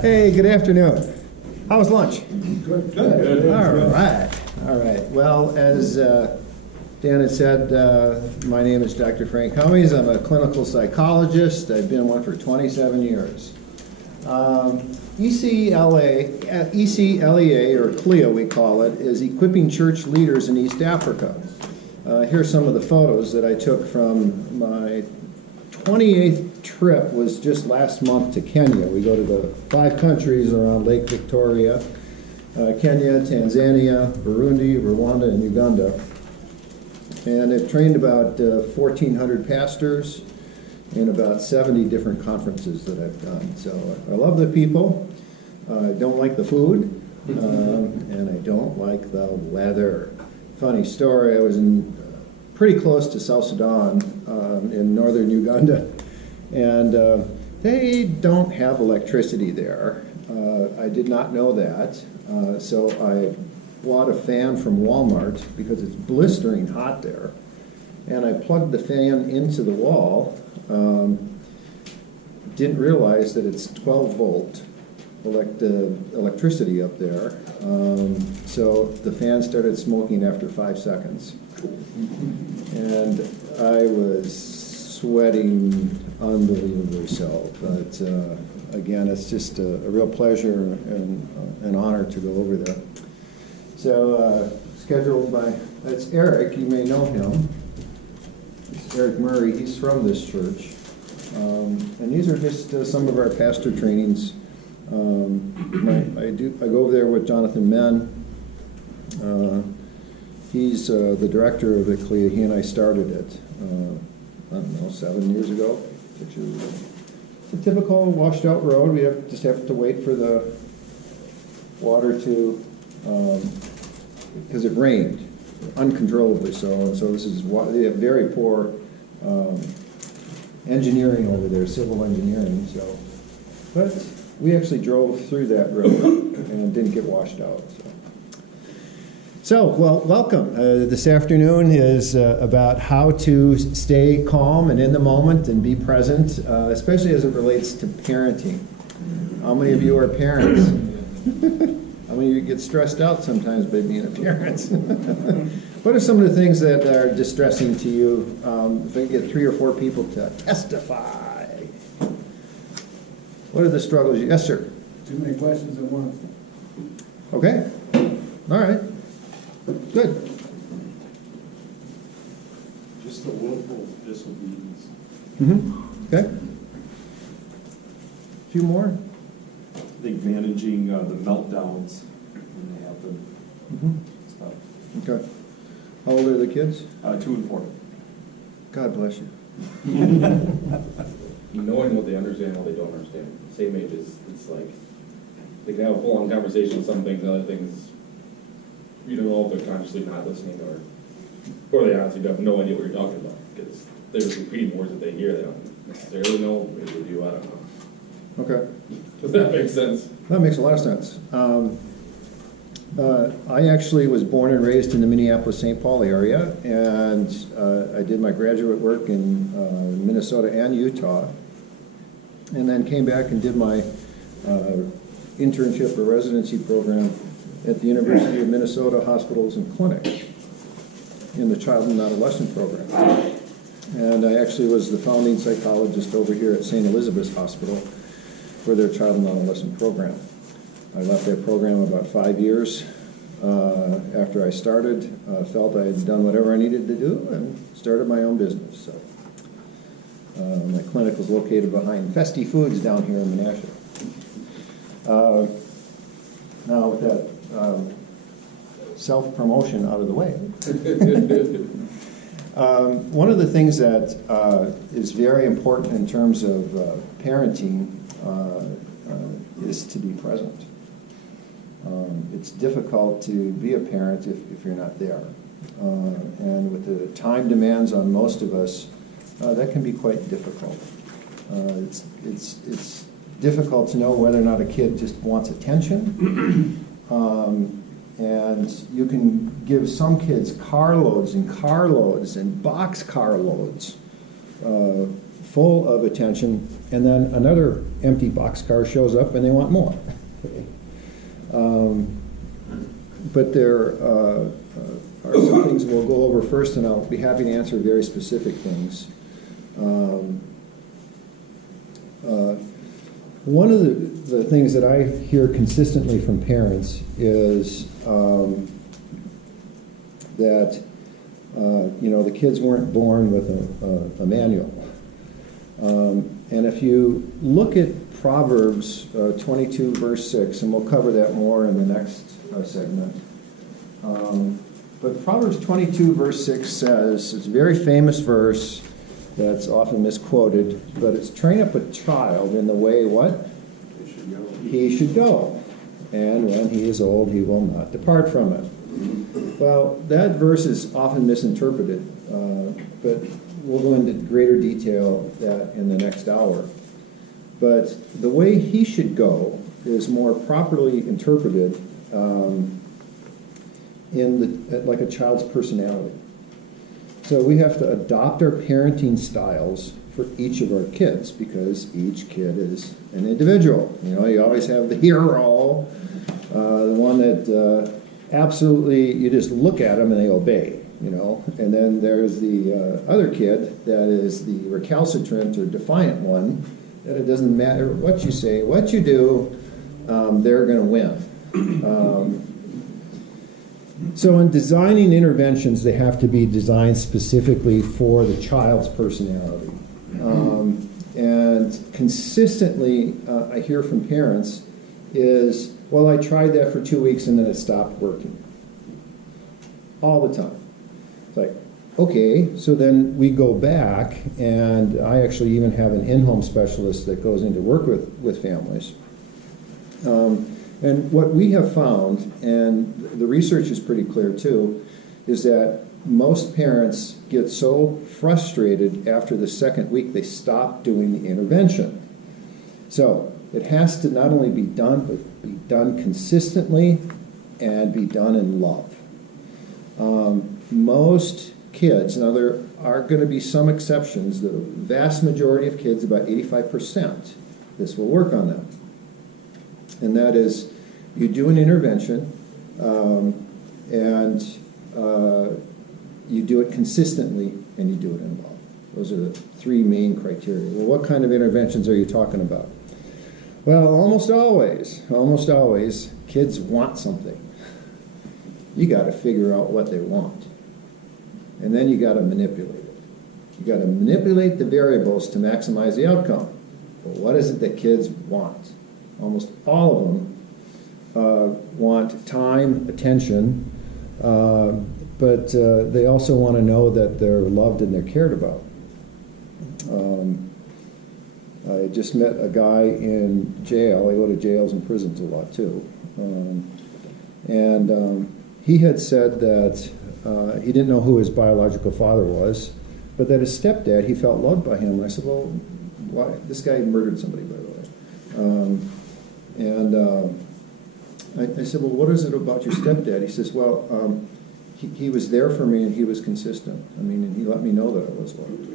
Hey, good afternoon. How was lunch? Good. All right. Well, as Dan had said, my name is Dr. Frank Cummings. I'm a clinical psychologist. I've been one for 27 years. ECLEA, or CLEA we call it, is Equipping Church Leaders in East Africa. Here's some of the photos that I took from my 28th trip, was just last month to Kenya. We go to the 5 countries around Lake Victoria, Kenya, Tanzania, Burundi, Rwanda, and Uganda. And I've trained about 1,400 pastors in about 70 different conferences that I've done. So I love the people. I don't like the food, and I don't like the weather. Funny story, I was pretty close to South Sudan in northern Uganda, and they don't have electricity there. I did not know that, so I bought a fan from Walmart because it's blistering hot there, and I plugged the fan into the wall. Didn't realize that it's 12 volt electricity up there, so the fan started smoking after 5 seconds, and I was sweating unbelievably so. But again, it's just a real pleasure and an honor to go over there. So scheduled by, that's Eric, you may know him. It's Eric Murray, he's from this church. And these are just some of our pastor trainings. I go over there with Jonathan Menn. He's the director of the CLEA. He and I started it, I don't know, 7 years ago, 6 years ago. It's a typical washed out road. We just have to wait for the water to, because it rained uncontrollably so, and so this is why they have very poor engineering over there, civil engineering. So, but we actually drove through that road and didn't get washed out. So well, welcome. This afternoon is about how to stay calm and in the moment and be present, especially as it relates to parenting. How many of you are parents? How many of you get stressed out sometimes by being a parent? What are some of the things that are distressing to you? If I get 3 or 4 people to testify. What are the struggles? Yes, sir. Too many questions at once. Okay. All right. Good. Just the willful disobedience. Okay. A few more. I think managing the meltdowns when they happen. Stuff. Okay. How old are the kids? 2 and 4. God bless you. Knowing what they understand and what they don't understand. Same age it's like they can have a full-on conversation on some things, other things you don't know if they're consciously not listening or they honestly have no idea what you're talking about because they're just repeating words that they hear. They don't necessarily know. Maybe they do. I don't know. Okay. Does that make sense? That makes a lot of sense. I actually was born and raised in the Minneapolis-St. Paul area, and I did my graduate work in Minnesota and Utah, and then came back and did my internship or residency program at the University of Minnesota Hospitals and Clinics in the Child and Adolescent program. And I actually was the founding psychologist over here at St. Elizabeth's Hospital for their Child and Adolescent program. I left that program about 5 years after I started, felt I had done whatever I needed to do, and started my own business. So my clinic was located behind Festy Foods down here in Menasha. Now with that self-promotion out of the way, one of the things that is very important in terms of parenting is to be present. It's difficult to be a parent if you're not there. And with the time demands on most of us, that can be quite difficult. It's difficult to know whether or not a kid just wants attention. And you can give some kids carloads and box carloads full of attention, and then another empty boxcar shows up and they want more. But there are some things we'll go over first, and I'll be happy to answer very specific things. One of the things that I hear consistently from parents is that the kids weren't born with a manual. And if you look at Proverbs 22, verse 6, and we'll cover that more in the next segment. But Proverbs 22, verse 6 says, it's a very famous verse that's often misquoted, but it's train up a child in the way what? He should go. And when he is old, he will not depart from it. Well, that verse is often misinterpreted, but we'll go into greater detail that in the next hour. But the way he should go is more properly interpreted like a child's personality. So we have to adopt our parenting styles for each of our kids, because each kid is an individual. You always have the hero, the one that absolutely you just look at them and they obey, And then there's the other kid that is the recalcitrant or defiant one, that it doesn't matter what you say, what you do, they're going to win. So in designing interventions, they have to be designed specifically for the child's personality. And consistently, I hear from parents is, well, I tried that for 2 weeks and then it stopped working. All the time. It's like, okay, so then we go back, and I actually even have an in-home specialist that goes in to work with families. And what we have found, and the research is pretty clear too, is that most parents get so frustrated after the second week they stop doing the intervention. So it has to not only be done, but be done consistently and be done in love. Most kids, now there are going to be some exceptions, the vast majority of kids, about 85%, this will work on them. And that is, you do an intervention, and you do it consistently, and you do it in love. Those are the three main criteria. Well, what kind of interventions are you talking about? Well, almost always, kids want something. You got to figure out what they want. And then you got to manipulate it. You got to manipulate the variables to maximize the outcome. Well, what is it that kids want? Almost all of them want time, attention, but they also want to know that they're loved and they're cared about. I just met a guy in jail. I go to jails and prisons a lot too. He had said that he didn't know who his biological father was, but that his stepdad, he felt loved by him. And I said, well, why? This guy murdered somebody, by the way. I said, well, what is it about your stepdad? He says, well, he was there for me and he was consistent. And he let me know that I was loved.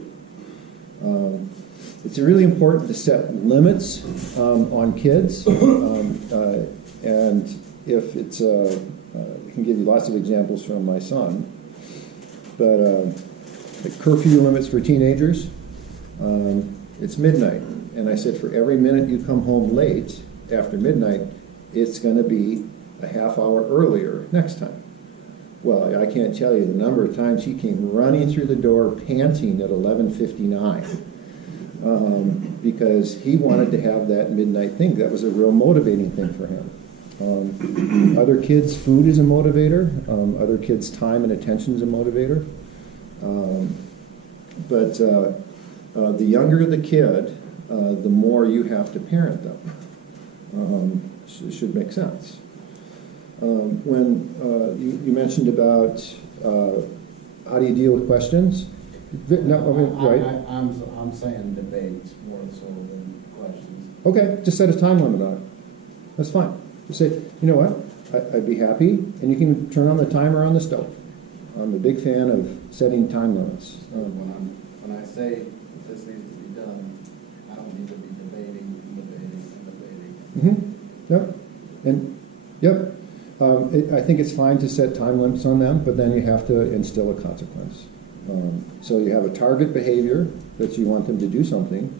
It's really important to set limits on kids. And if it's, I can give you lots of examples from my son, but the curfew limits for teenagers, it's midnight. And I said, for every minute you come home late after midnight, it's going to be a half hour earlier next time. Well, I can't tell you the number of times he came running through the door panting at 11:59 because he wanted to have that midnight thing. That was a real motivating thing for him. Other kids' food is a motivator. Other kids' time and attention is a motivator. But the younger the kid, the more you have to parent them. It should make sense. When you mentioned about how do you deal with questions? No, right? I'm saying debates more so than questions. Okay, just set a time limit on it. That's fine. Just say, you know what, I'd be happy, and you can turn on the timer on the stove. I'm a big fan of setting time limits. When I say if this needs to be done, I don't need to be debating and debating and debating. Mm-hmm. Yep. And, yep. I think it's fine to set time limits on them, but then you have to instill a consequence. So you have a target behavior that you want them to do something.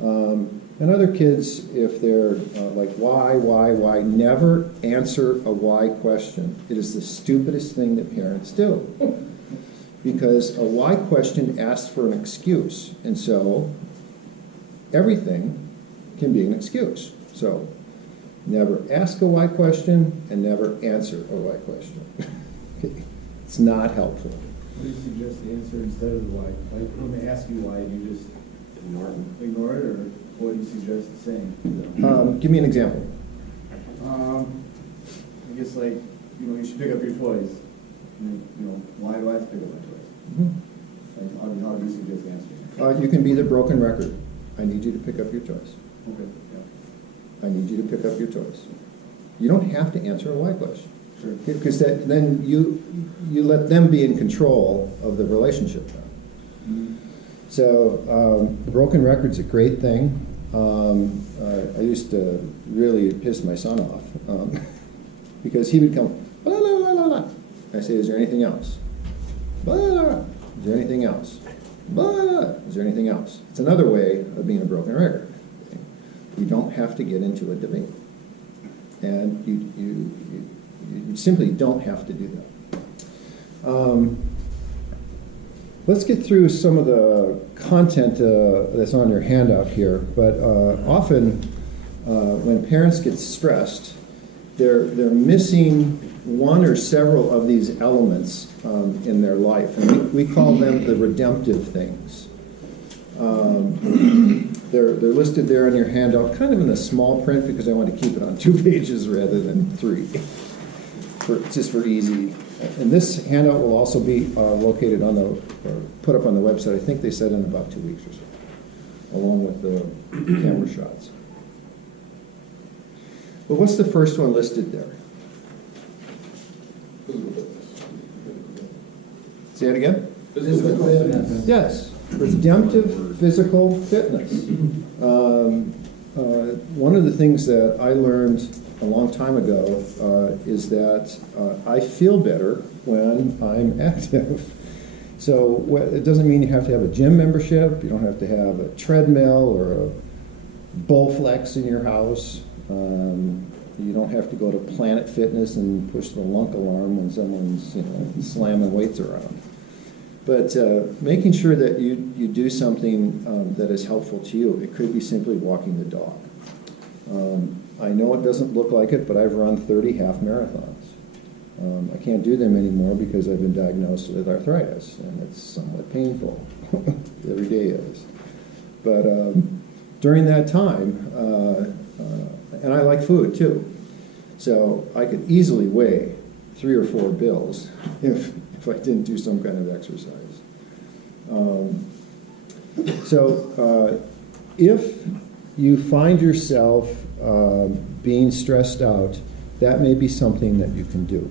And other kids, if they're like, why, never answer a why question. It is the stupidest thing that parents do. Because a why question asks for an excuse. And so everything can be an excuse. So never ask a why question and never answer a why question. It's not helpful. What do you suggest the answer instead of the why? Like, when they ask you why, do you just ignore it, or what do you suggest saying? Give me an example. I guess like, you should pick up your toys. Why do I have to pick up my toys? Mm-hmm. Like, how do you suggest answering? You can be the broken record. I need you to pick up your toys. Okay, yeah. I need you to pick up your toys. You don't have to answer a why question. Sure. Because then you let them be in control of the relationship. Mm-hmm. So broken record's a great thing. I used to really piss my son off because he would come, blah, blah, blah, blah, blah. I say, is there anything else? Blah, blah, blah. Is there anything else? Blah, blah, blah. Is there anything else? It's another way of being a broken record. You don't have to get into a debate. And you simply don't have to do that. Let's get through some of the content that's on your handout here. But often when parents get stressed, they're missing one or several of these elements in their life. And we call them the redemptive things. They're listed there on your handout, kind of in the small print because I want to keep it on 2 pages rather than 3, just for easy. And this handout will also be located on or put up on the website. I think they said in about 2 weeks or so, along with the camera shots. But what's the first one listed there? Say it again? Physical fitness. Yes, redemptive physical fitness. One of the things that I learned a long time ago is that I feel better when I'm active. So it doesn't mean you have to have a gym membership. You don't have to have a treadmill or a Bowflex in your house. You don't have to go to Planet Fitness and push the lunk alarm when someone's slamming weights around. But making sure that you do something that is helpful to you. It could be simply walking the dog. I know it doesn't look like it, but I've run 30 half marathons. I can't do them anymore because I've been diagnosed with arthritis, and it's somewhat painful. Every day is. But during that time, and I like food too, so I could easily weigh 3 or 4 bills if I didn't do some kind of exercise. If you find yourself being stressed out, that may be something that you can do,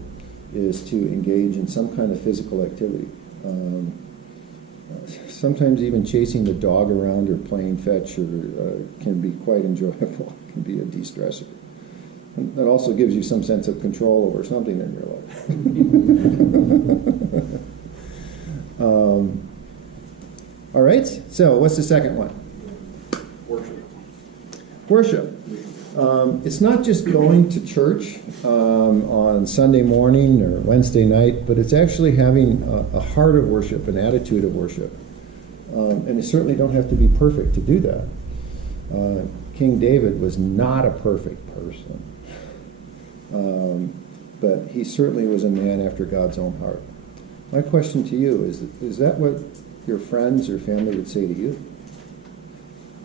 is to engage in some kind of physical activity. Sometimes even chasing the dog around or playing fetch can be quite enjoyable. It can be a de-stressor. And that also gives you some sense of control over something in your life. All right, so what's the second one? Worship. It's not just going to church on Sunday morning or Wednesday night, but it's actually having a heart of worship, an attitude of worship. And you certainly don't have to be perfect to do that. King David was not a perfect person, but he certainly was a man after God's own heart. My question to you is that what your friends or family would say to you?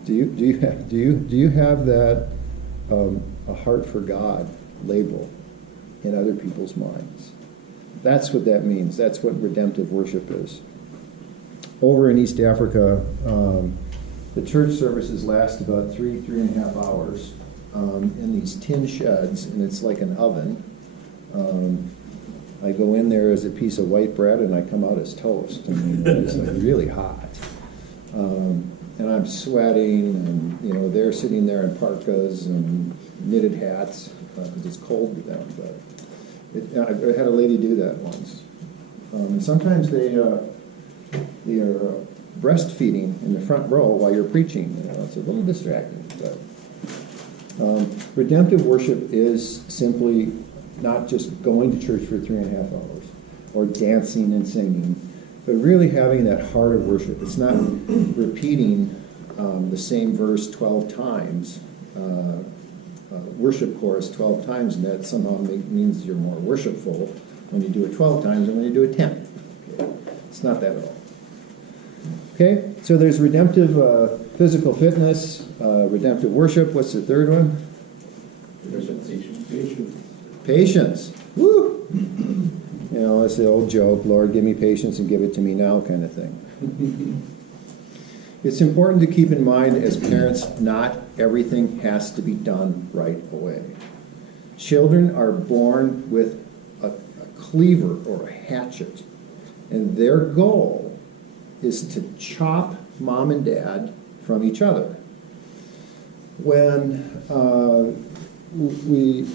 Do you have that a heart for God label in other people's minds? That's what that means. That's what redemptive worship is. Over in East Africa, the church services last about 3.5 hours in these tin sheds, and it's like an oven. I go in there as a piece of white bread, and I come out as toast. I mean, it's like really hot. I'm sweating, and, you know, they're sitting there in parkas and knitted hats, because it's cold to them, but I had a lady do that once. And sometimes they are breastfeeding in the front row while you're preaching, you know, it's a little distracting, but redemptive worship is simply not just going to church for 3.5 hours or dancing and singing, but really having that heart of worship. It's not repeating the same verse 12 times, worship chorus 12 times, and that somehow means you're more worshipful when you do it 12 times than when you do it 10. Okay? It's not that at all. Okay, so there's redemptive physical fitness, redemptive worship. What's the third one? Patience. Woo! You know, it's the old joke, Lord, give me patience and give it to me now kind of thing. It's important to keep in mind as parents, not everything has to be done right away. Children are born with a cleaver or a hatchet, and their goal is to chop mom and dad from each other. When we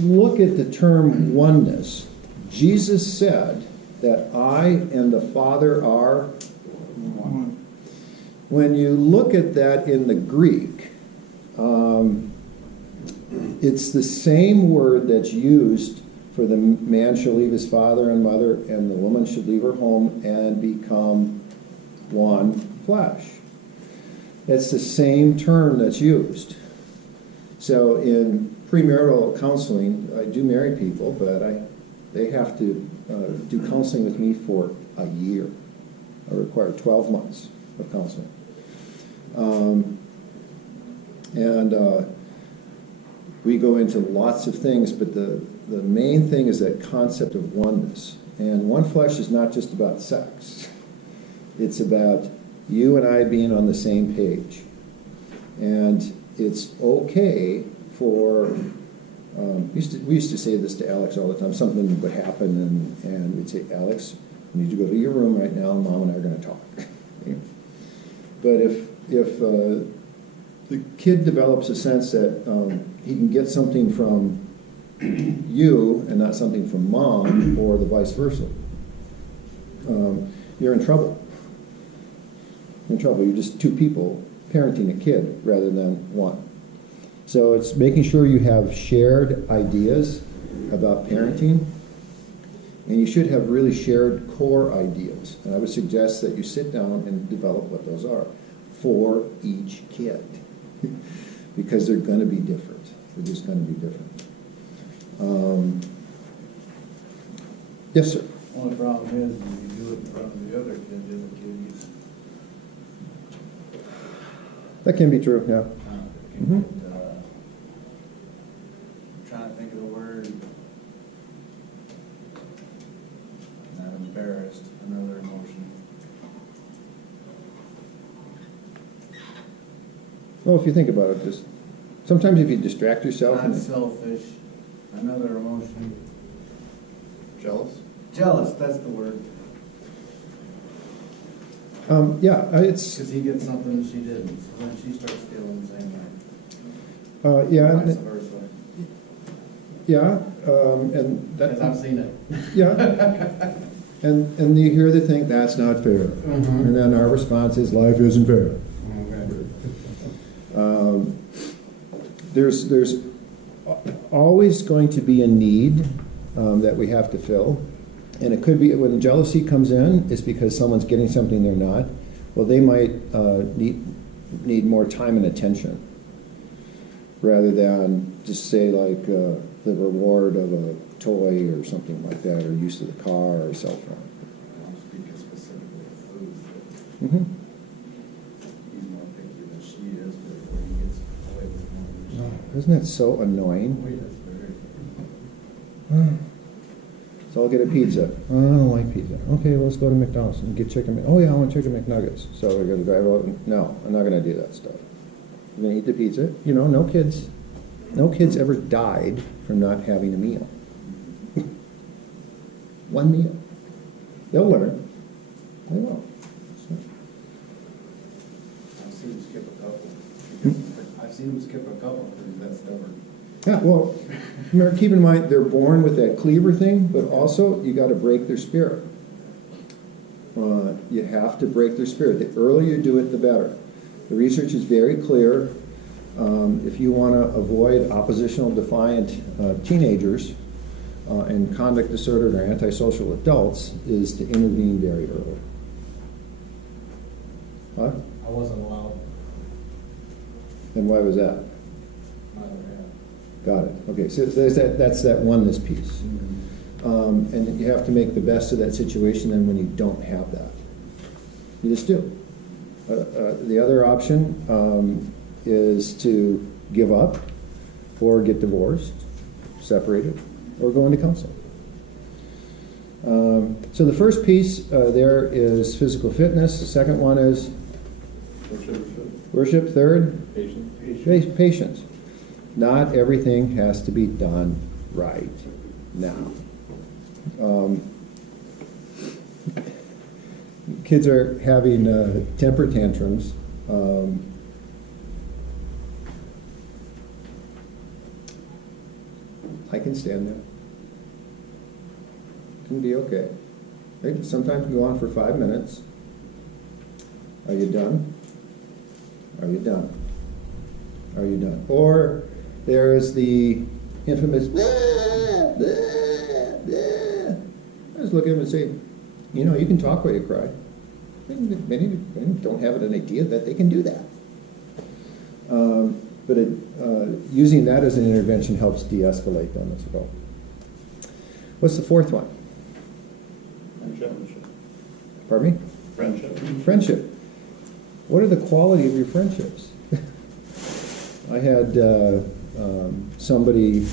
look at the term oneness, Jesus said that I and the Father are one. When you look at that in the Greek, it's the same word that's used for the man shall leave his father and mother, and the woman should leave her home and become one flesh. It's the same term that's used. So in premarital counseling, I do marry people, but they have to do counseling with me for a year. I require 12 months of counseling. We go into lots of things, but the main thing is that concept of oneness. And one flesh is not just about sex. It's about you and I being on the same page. And it's okay for, we used to say this to Alex all the time. Something would happen and we'd say, Alex, you need to go to your room right now, Mom and I are going to talk. Okay? But if the kid develops a sense that he can get something from you and not something from mom, or the vice versa, you're in trouble. You're in trouble. You're just two people parenting a kid rather than one. So it's making sure you have shared ideas about parenting, and you should have really shared core ideas. And I would suggest that you sit down and develop what those are for each kid, because they're going to be different. They're just going to be different. Yes, sir. Only problem is, when you do it in front of the other kid gets, That can be true, yeah. I'm trying to think of the word, not embarrassed, another emotion. Well, if you think about it, just sometimes if you distract yourself. Not selfish, another emotion. Jealous? Jealous, that's the word. Yeah, it's Because he gets something she didn't, so then she starts feeling the same way. yeah, Vice versa. yeah, and Because I've that, seen it. yeah, and you hear the thing, that's not fair, and then our response is, life isn't fair. There's always going to be a need that we have to fill. And it could be when jealousy comes in, it's because someone's getting something they're not. Well, they might need more time and attention rather than just say like the reward of a toy or something like that, or use of the car or cell phone. I'll speak specifically of food. Mm-hmm. He's more picky than she is, but when he gets away with one. Isn't that so annoying? Wait, that's very. So I'll get a pizza. Oh, I don't like pizza. Okay, well, let's go to McDonald's and get chicken. Oh yeah, I want chicken McNuggets. So we're gonna drive out. No, I'm not gonna do that stuff. We're gonna eat the pizza. You know, no kids ever died from not having a meal. One meal. They'll learn. They will. So. seen him skip a couple. Because I've seen him skip a couple, because he's that stubborn. Yeah, well, remember, keep in mind, they're born with that cleaver thing, but also you got to break their spirit. You have to break their spirit. The earlier you do it, the better. The research is very clear. If you want to avoid oppositional defiant teenagers and conduct disordered or antisocial adults, is to intervene very early. What? I wasn't allowed. And why was that? Mother had. Got it. Okay, so that's that oneness piece. And you have to make the best of that situation then when you don't have that. You just do. The other option is to give up or get divorced, separated, or go into counseling. So the first piece there is physical fitness. The second one is worship. Third, patience. Not everything has to be done right now. Kids are having temper tantrums. I can stand that. Can be okay. They can sometimes go on for 5 minutes. Are you done? Are you done? Are you done? Or there's the infamous, "Blah, blah, blah." I just look at him and say, you know, you can talk while you cry. Many don't have an idea that they can do that. But using that as an intervention helps de-escalate them as well. What's the fourth one? Friendship. Pardon me? Friendship. Friendship. What are the quality of your friendships? I had somebody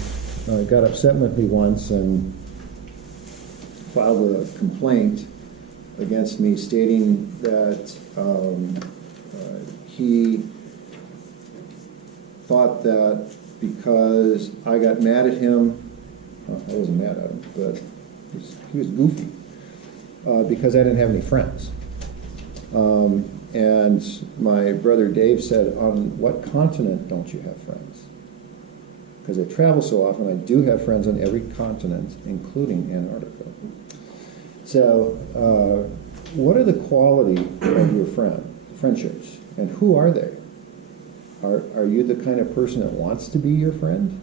got upset with me once and filed a complaint against me stating that he thought that because I got mad at him, well, I wasn't mad at him, but he was goofy, because I didn't have any friends. And my brother Dave said, on what continent don't you have friends? Because I travel so often, I do have friends on every continent, including Antarctica. So, what are the quality of your friendships, and who are they? Are you the kind of person that wants to be your friend?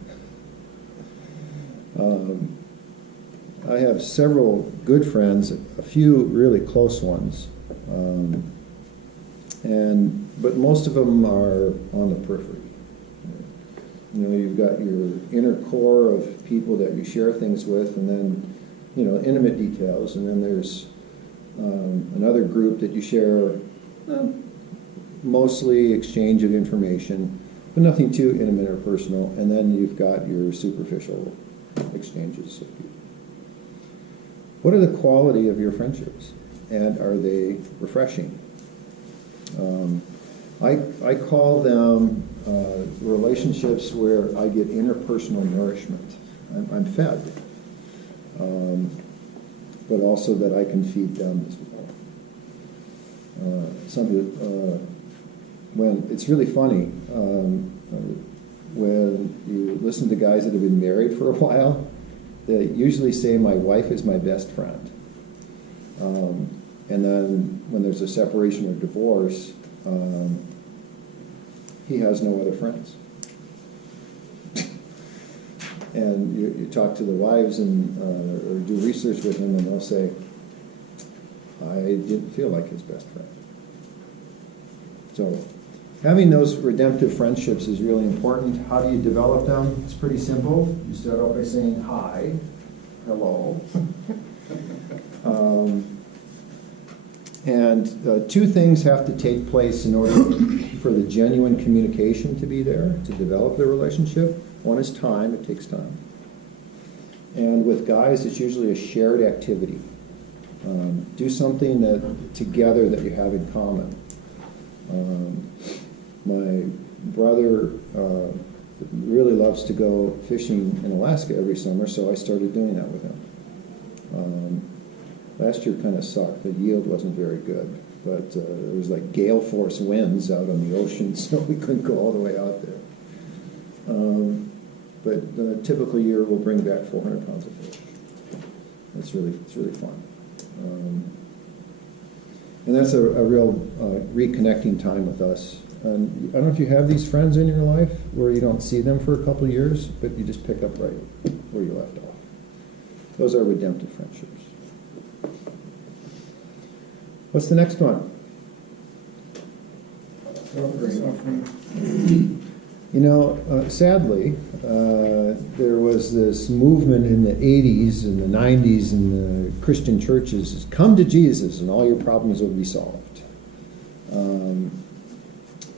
I have several good friends, a few really close ones, but most of them are on the periphery. You know, you've got your inner core of people that you share things with, and then, you know, intimate details, and then there's another group that you share mostly exchange of information, but nothing too intimate or personal, and then you've got your superficial exchanges of people. What are the quality of your friendships, and are they refreshing? I call them relationships where I get interpersonal nourishment. I'm fed, but also that I can feed them as well. When it's really funny, when you listen to guys that have been married for a while, they usually say, my wife is my best friend. And then when there's a separation or divorce, he has no other friends. And you talk to the wives and or do research with them, and they'll say, I didn't feel like his best friend. So having those redemptive friendships is really important. How do you develop them? It's pretty simple. You start out by saying hi, hello. And two things have to take place in order for the genuine communication to be there, to develop the relationship. One is time. It takes time. And with guys, it's usually a shared activity. Do something that together that you have in common. My brother really loves to go fishing in Alaska every summer, so I started doing that with him. Last year kind of sucked. The yield wasn't very good. but there was like gale force winds out on the ocean, so we couldn't go all the way out there. But the typical year we'll bring back 400 pounds of fish. It's really fun. And that's a real reconnecting time with us. And I don't know if you have these friends in your life where you don't see them for a couple of years, but you just pick up right where you left off. Those are redemptive friendships. What's the next one? You know, sadly, there was this movement in the 80s and the 90s in the Christian churches, come to Jesus and all your problems will be solved.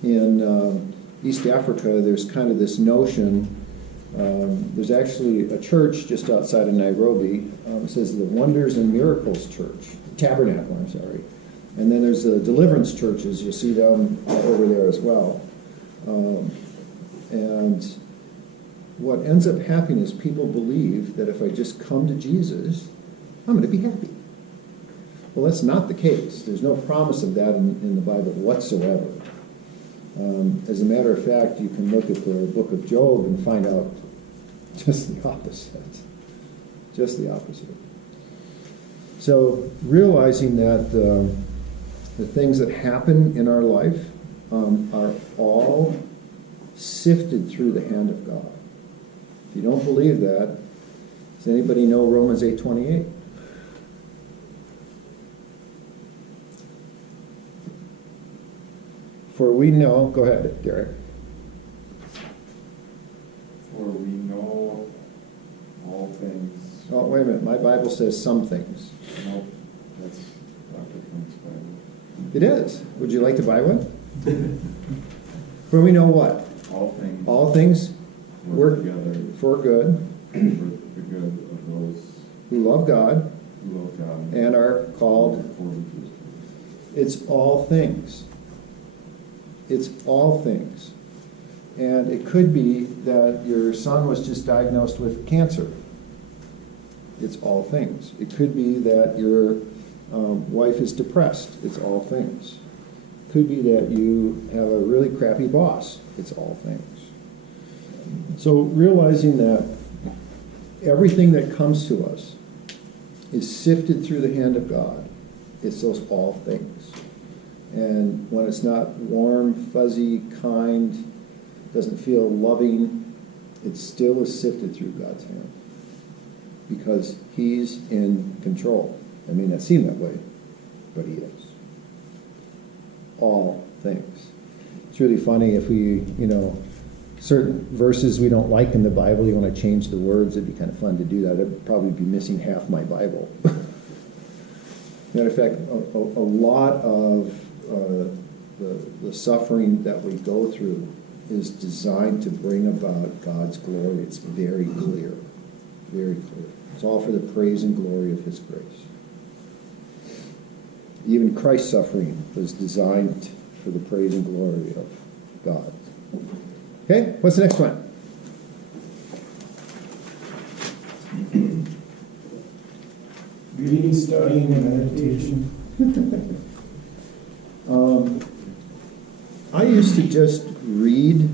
In East Africa, there's kind of this notion, there's actually a church just outside of Nairobi, it says the Wonders and Miracles Church, Tabernacle, I'm sorry. And then there's the deliverance churches, you'll see them over there as well. And what ends up happening is people believe that if I just come to Jesus, I'm going to be happy. Well, that's not the case. There's no promise of that in the Bible whatsoever. As a matter of fact, you can look at the book of Job and find out just the opposite. Just the opposite. So realizing that the things that happen in our life are all sifted through the hand of God. If you don't believe that, does anybody know Romans 8:28? For we know, go ahead, Derek. For we know all things. Oh, wait a minute, my Bible says some things. Nope, that's Dr. Cummings' Bible. It is. Would you like to buy one? For we know what? All things. All things work work together for good for the good of those who love God who love God and are called. according to His purpose. It's all things. It's all things. And it could be that your son was just diagnosed with cancer. It's all things. It could be that your wife is depressed. It's all things. It could be that you have a really crappy boss. It's all things. So realizing that everything that comes to us is sifted through the hand of God, it's those all things. And when it's not warm, fuzzy, kind, doesn't feel loving, it still is sifted through God's hand. Because He's in control. I may not seem that way, but He is. All things. It's really funny if we, certain verses we don't like in the Bible, you want to change the words, it'd be kind of fun to do that. I'd probably be missing half my Bible. Matter of fact, a lot of the suffering that we go through is designed to bring about God's glory. It's very clear. Very clear. It's all for the praise and glory of His grace. Even Christ's suffering was designed for the praise and glory of God. Okay, what's the next one? Reading, studying, and meditation. I used to just read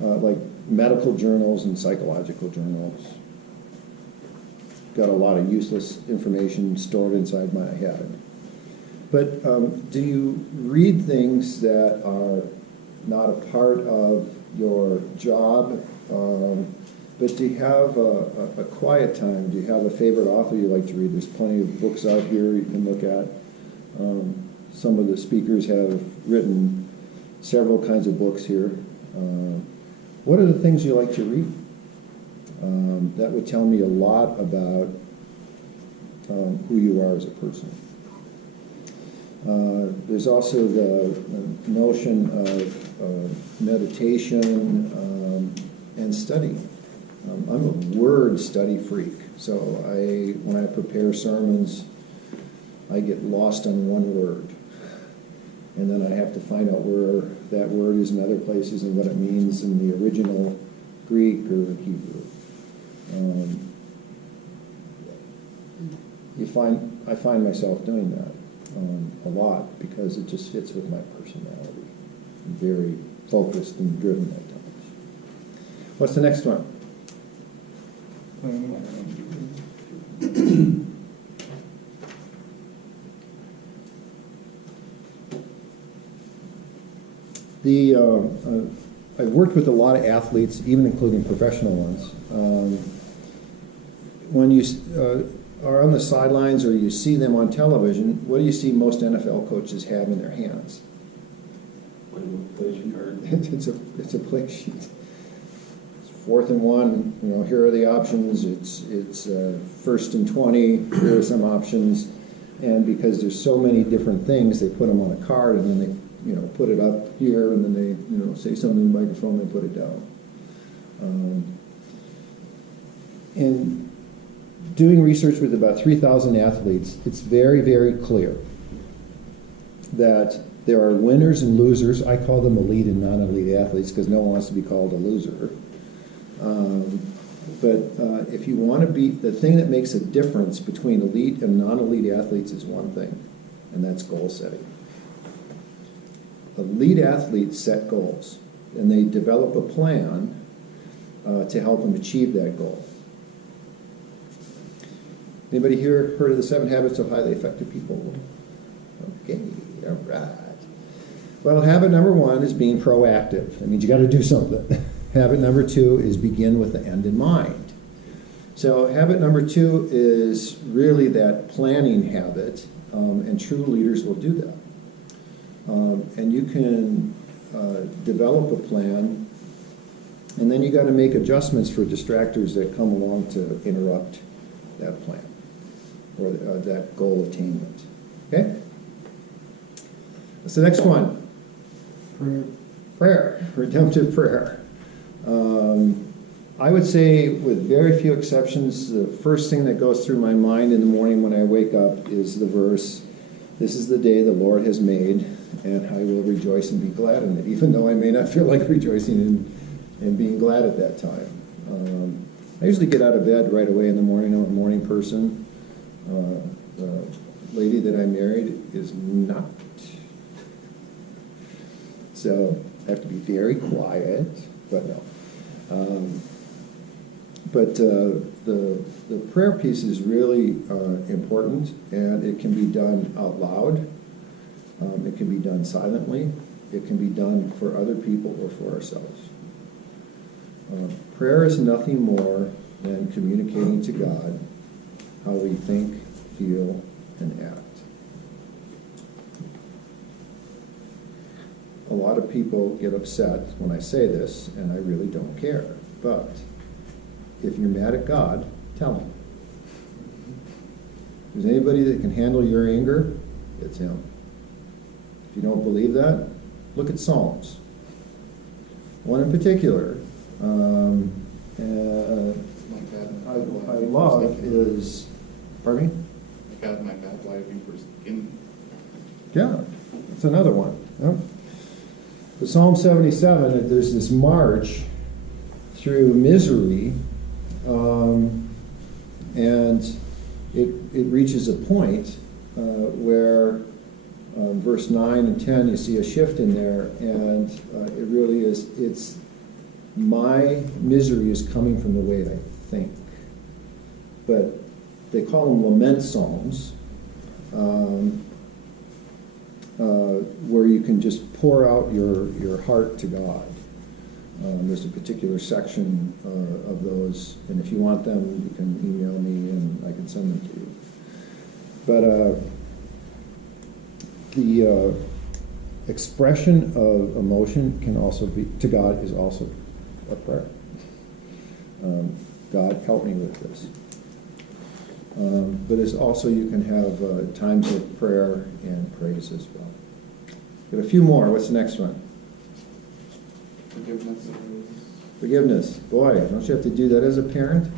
like medical journals and psychological journals. Got a lot of useless information stored inside my head. But do you read things that are not a part of your job, but do you have a quiet time? Do you have a favorite author you like to read? There's plenty of books out here you can look at. Some of the speakers have written several kinds of books here. What are the things you like to read? That would tell me a lot about who you are as a person. There's also the notion of meditation and study. I'm a word study freak, so when I prepare sermons, I get lost on one word. And then I have to find out where that word is in other places and what it means in the original Greek or Hebrew. You find I find myself doing that a lot because it just fits with my personality. I'm very focused and driven at times. What's the next one? I've worked with a lot of athletes, even including professional ones. When you are on the sidelines or you see them on television, what do you see most NFL coaches have in their hands? Play sheet card. It's a play sheet. It's 4th and 1. You know, here are the options. It's 1st and 20. Here are some options. And because there's so many different things, they put them on a card and then they put it up here and then they say something in the microphone and put it down. And doing research with about 3,000 athletes, it's very, very clear that there are winners and losers. I call them elite and non-elite athletes because no one wants to be called a loser. But if you want to be, the thing that makes a difference between elite and non-elite athletes is one thing, and that's goal setting. Elite athletes set goals, and they develop a plan to help them achieve that goal. Anybody here heard of the 7 Habits of Highly Effective People? Okay, all right. Well, habit number 1 is being proactive. That means you got to do something. Habit number 2 is begin with the end in mind. So habit number 2 is really that planning habit, and true leaders will do that. And you can develop a plan, and then you got to make adjustments for distractors that come along to interrupt that plan or that goal attainment. Okay? What's the next one? Prayer. Redemptive prayer. I would say, with very few exceptions, the first thing that goes through my mind in the morning when I wake up is the verse, "This is the day the Lord has made, and I will rejoice and be glad in it," even though I may not feel like rejoicing and being glad at that time. I usually get out of bed right away in the morning. I'm a morning person. The lady that I married is not. So I have to be very quiet, but no. But the prayer piece is really important, and it can be done out loud. It can be done silently. It can be done for other people or for ourselves. Prayer is nothing more than communicating to God how we think, feel, and act. A lot of people get upset when I say this, and I really don't care. But if you're mad at God, tell him. If there's anybody that can handle your anger, it's him. If you don't believe that, look at Psalms. One in particular, I love is, pardon me? God, my God, why have you forsaken me? Yeah, that's another one. Yeah. The Psalm 77, there's this march through misery, and it reaches a point where verse 9 and 10, you see a shift in there, and it really is, it's my misery is coming from the way I think. But they call them lament psalms, where you can just pour out your heart to God. There's a particular section of those, and if you want them, you can email me and I can send them to you. But the expression of emotion can also be, to God, is also a prayer. God, help me with this. But it's also, you can have times of prayer and praise as well. Got a few more. What's the next one? Forgiveness. Forgiveness. Boy, don't you have to do that as a parent?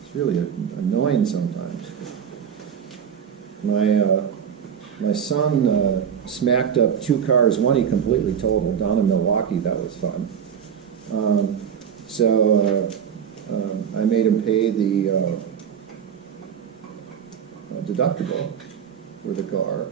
It's really annoying sometimes. My son smacked up 2 cars. One he completely totaled down in Milwaukee. That was fun. So I made him pay the deductible for the car.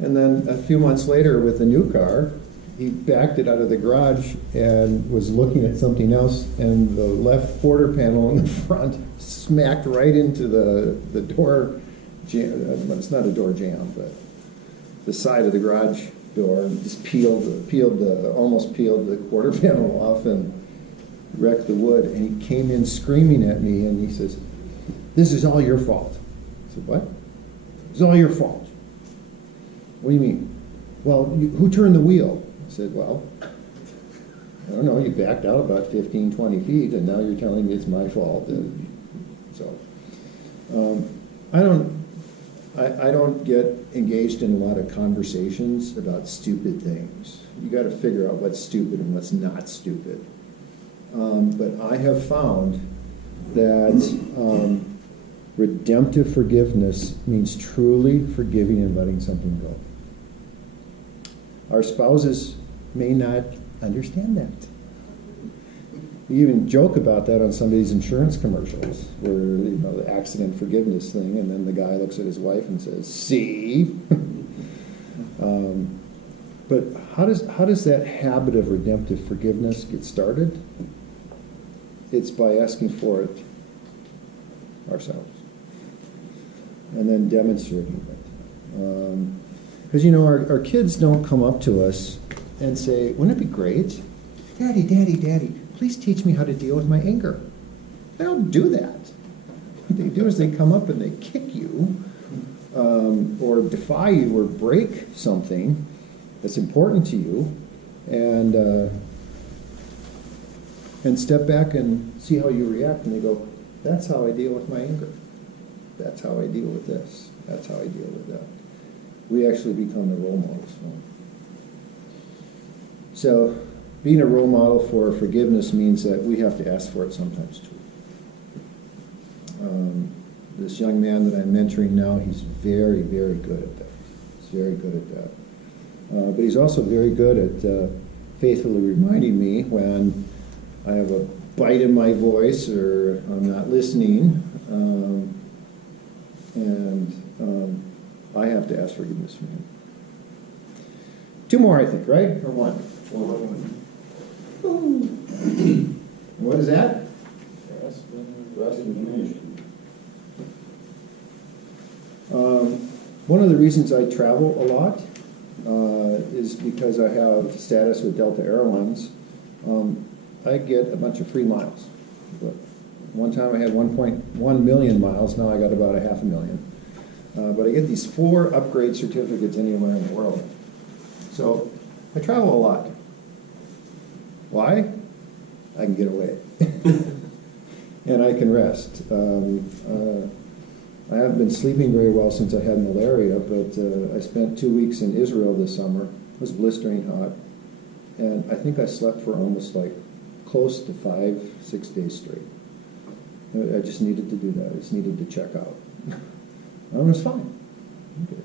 And then a few months later with the new car, he backed it out of the garage and was looking at something else, and the left quarter panel in the front smacked right into the door jam. It's not a door jam, but the side of the garage door, and just almost peeled the quarter panel off and wrecked the wood. And he came in screaming at me, and he says, "This is all your fault." I said, "What? It's all your fault." "What do you mean?" "Well, who turned the wheel?" I said, "Well, I don't know, you backed out about 15, 20 feet, and now you're telling me it's my fault." I don't get engaged in a lot of conversations about stupid things. You got to figure out what's stupid and what's not stupid. But I have found that redemptive forgiveness means truly forgiving and letting something go. Our spouses may not understand that. We even joke about that on some of these insurance commercials, where the accident forgiveness thing, and then the guy looks at his wife and says, "See." But how does that habit of redemptive forgiveness get started? It's by asking for it ourselves, and then demonstrating it. Because our kids don't come up to us and say, "Wouldn't it be great? Daddy, Daddy, Daddy, please teach me how to deal with my anger." They don't do that. What they do is they come up and they kick you, or defy you, or break something that's important to you, and step back and see how you react. And they go, "That's how I deal with my anger. That's how I deal with this. That's how I deal with that." We actually become the role models for them. So being a role model for forgiveness means that we have to ask for it sometimes too. This young man that I'm mentoring now, he's very, very good at that. He's very good at that. But he's also very good at faithfully reminding me when I have a bite in my voice or I'm not listening, and I have to ask forgiveness from him. 2 more, I think, right? Or 1? What is that? One of the reasons I travel a lot is because I have status with Delta Airlines. I get a bunch of free miles. But one time I had 1.1 million miles. Now I got about 500,000. But I get these 4 upgrade certificates anywhere in the world. So I travel a lot. Why? I can get away. And I can rest. I haven't been sleeping very well since I had malaria, but I spent 2 weeks in Israel this summer. It was blistering hot. And I think I slept for almost close to 5-6 days straight. I just needed to do that. I just needed to check out. I was fine. Okay.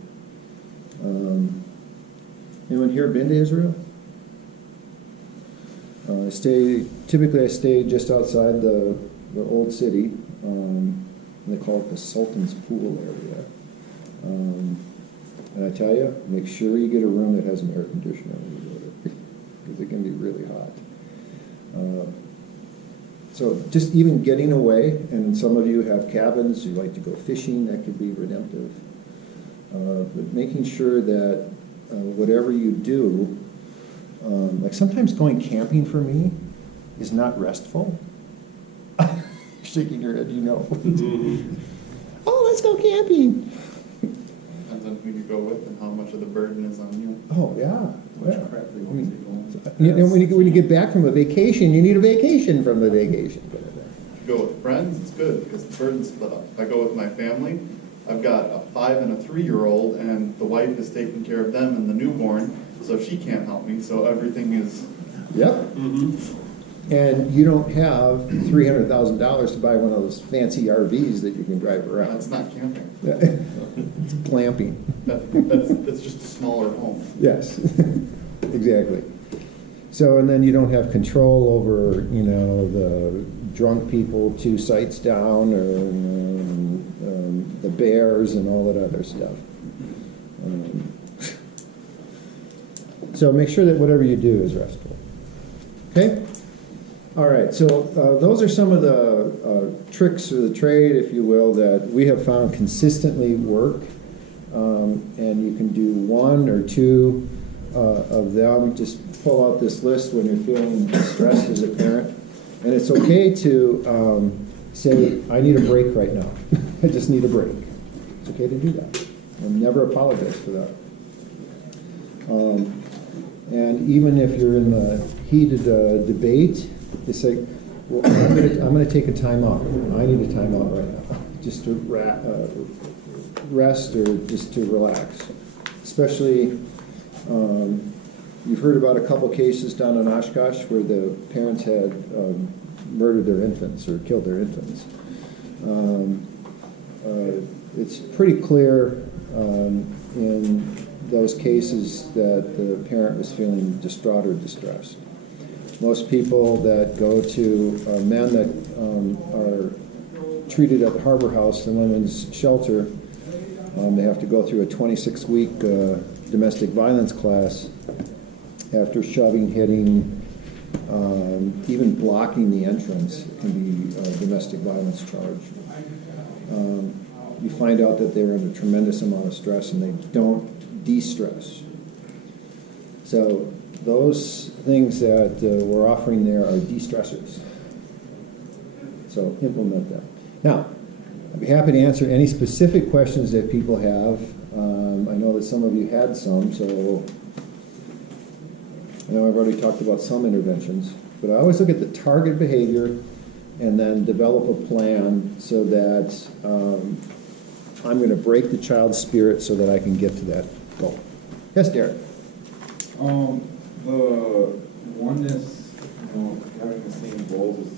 Anyone here been to Israel? Typically I stay just outside the old city. They call it the Sultan's Pool area. And I tell you, make sure you get a room that has an air conditioner when you go there, because it can be really hot. So just even getting away, and some of you have cabins, you like to go fishing, that could be redemptive. But making sure that whatever you do, sometimes going camping for me is not restful. Shaking your head, Oh, let's go camping. Depends on who you go with and how much of the burden is on you. Oh, yeah. Much crap they want to go on. When you get back from a vacation, you need a vacation from the vacation. If you go with friends, it's good because the burden's split up. If I go with my family, I've got a 5 and a 3-year-old, and the wife is taking care of them and the newborn, so she can't help me, so everything is... Yep. Mm-hmm. And you don't have $300,000 to buy one of those fancy RVs that you can drive around. That's not camping. It's glamping. That's just a smaller home. Yes, exactly. So, and then you don't have control over, the drunk people 2 sites down, or the bears and all that other stuff. So make sure that whatever you do is restful. Okay? All right, so those are some of the tricks or the trade, if you will, that we have found consistently work. And you can do one or two of them. Just pull out this list when you're feeling distressed as a parent. And it's okay to say, I need a break right now. I just need a break. It's okay to do that. And never apologize for that. And even if you're in the heated debate, you say, well, I'm going to take a time out. I need a time out right now, just to rest or just to relax. Especially, you've heard about a couple cases down in Oshkosh where the parents had murdered their infants or killed their infants. It's pretty clear in those cases that the parent was feeling distraught or distressed. Most people that go to men that are treated at the Harbor House, the women's shelter, they have to go through a 26-week domestic violence class after shoving, hitting, even blocking the entrance can be a domestic violence charge. You find out that they're under a tremendous amount of stress and they don't de-stress. So those things that we're offering there are de-stressors. So implement them. Now, I'd be happy to answer any specific questions that people have. I know that some of you had some, so I know I've already talked about some interventions, but I always look at the target behavior and then develop a plan so that I'm going to break the child's spirit so that I can get to that goal. Yes, Derek? The oneness, having the same goals as,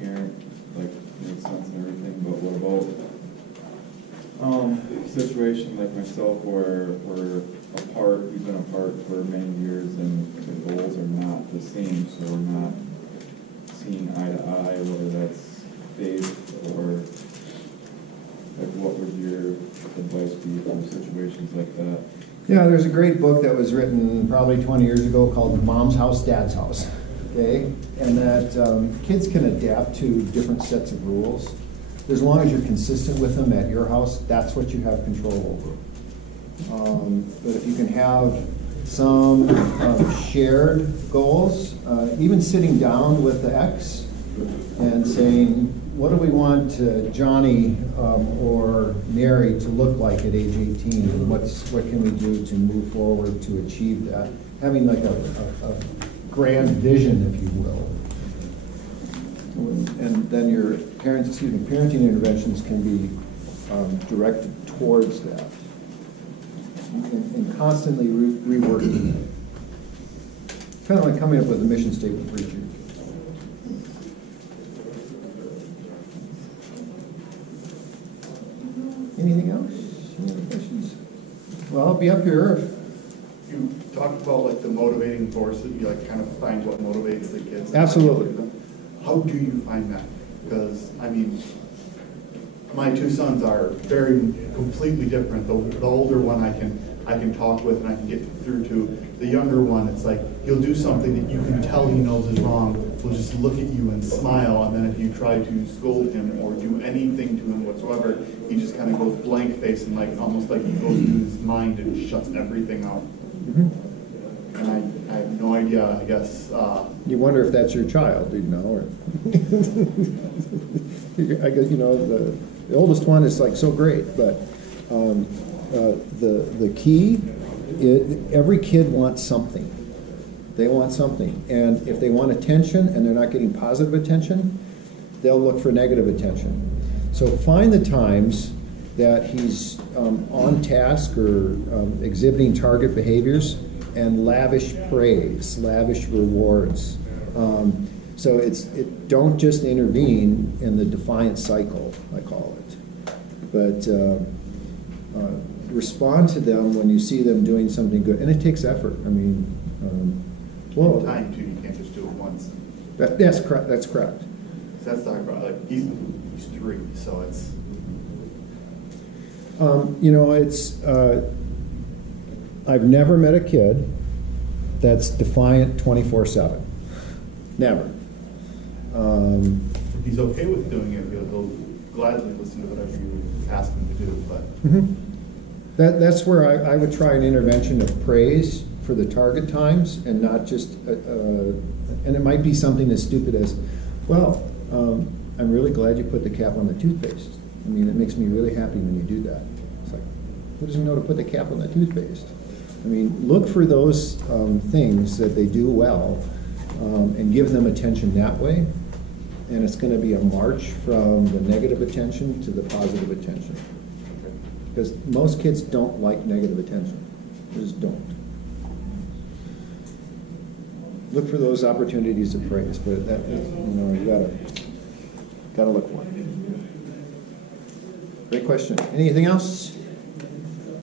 parent, makes sense and everything, but what about a situation like myself where we're apart, we've been apart for many years and the goals are not the same, so we're not seeing eye to eye, whether that's faith or what would your advice be for situations like that? Yeah, there's a great book that was written probably 20 years ago called Mom's House, Dad's House, okay? And that kids can adapt to different sets of rules. As long as you're consistent with them at your house, that's what you have control over. But if you can have some shared goals, even sitting down with the ex and saying, what do we want Johnny or Mary to look like at age 18, and what can we do to move forward to achieve that? Having like a grand vision, if you will. And then your parenting interventions can be directed towards that. And constantly reworking it. Kind of like coming up with a mission statement for each of your kids. Anything else? Any other questions? Well, I'll be up here. You talked about the motivating force that you kind of find what motivates the kids. Absolutely. How do you find that? Because my two sons are very completely different. The older one I can talk with and I can get through to. The younger one, it's like he'll do something that you can tell he knows is wrong. He'll just look at you and smile, and then if you try to scold him or do anything to him whatsoever, he just kind of goes blank face and almost like he goes into his mind and shuts everything out. Mm-hmm. And I have no idea. I guess. You wonder if that's your child, or I guess the oldest one is so great, but the key is every kid wants something. They want something, and if they want attention and they're not getting positive attention, they'll look for negative attention. So find the times that he's on task or exhibiting target behaviors, and lavish praise, lavish rewards. So don't just intervene in the defiant cycle, I call it, but respond to them when you see them doing something good, and it takes effort. Well, time too. You can't just do it once. That's correct. That's correct. That's the hard part. He's 3, so it's. You know, I've never met a kid that's defiant 24/7. Never. If he's okay with doing it, he'll gladly listen to whatever you ask him to do, but. That's where I would try an intervention of praise for the target times and not just, and it might be something as stupid as, well, I'm really glad you put the cap on the toothpaste. I mean, it makes me really happy when you do that. It's like, who doesn't know to put the cap on the toothpaste? I mean, look for those things that they do well and give them attention that way. And it's going to be a march from the negative attention to the positive attention. Because most kids don't like negative attention. They just don't. Look for those opportunities of praise, but that, you gotta look for it. Great question. Anything else?